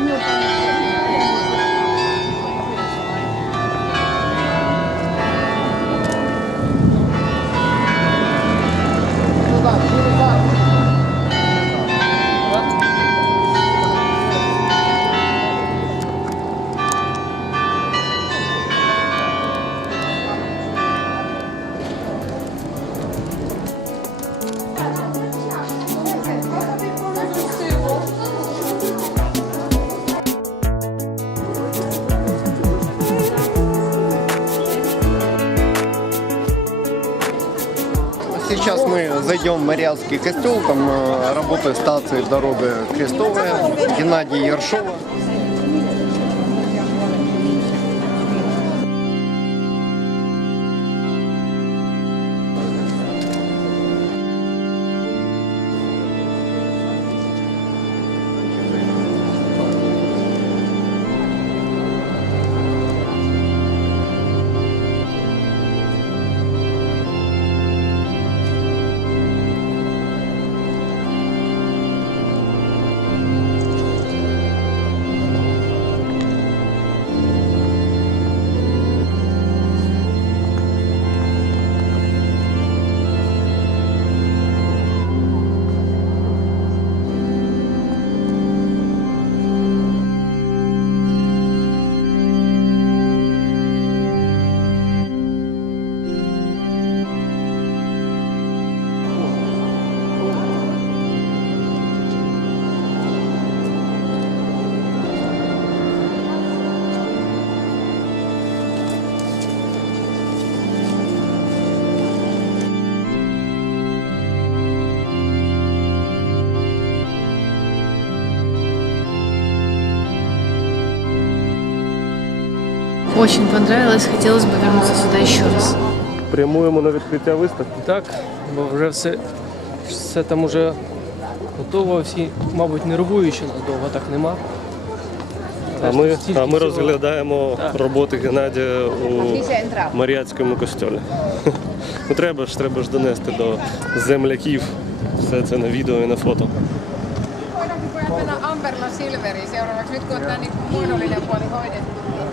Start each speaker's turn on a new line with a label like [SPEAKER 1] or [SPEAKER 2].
[SPEAKER 1] 没有。Сейчас мы зайдем в Мариатский костел, там э, работает станция дорога Крестовая, Геннадий Ершова.
[SPEAKER 2] Очень понравилось, хотелось бы вернуться сюда еще раз.
[SPEAKER 3] Прямуємо на відкриття виставки.
[SPEAKER 4] Так, бо вже все, все там уже готово, всі, мабуть, нервують, що нас довго так нема.
[SPEAKER 3] А ми, а ми розглядаємо
[SPEAKER 4] Так.
[SPEAKER 3] роботи Геннадія у Маріатському костьолі. Ну, треба ж, треба ж донести до земляків все це на відео і на фото.
[SPEAKER 5] Amberla Silveriin seuraavaksi, nyt kun on tämä niin muodollinen puoli hoidettu?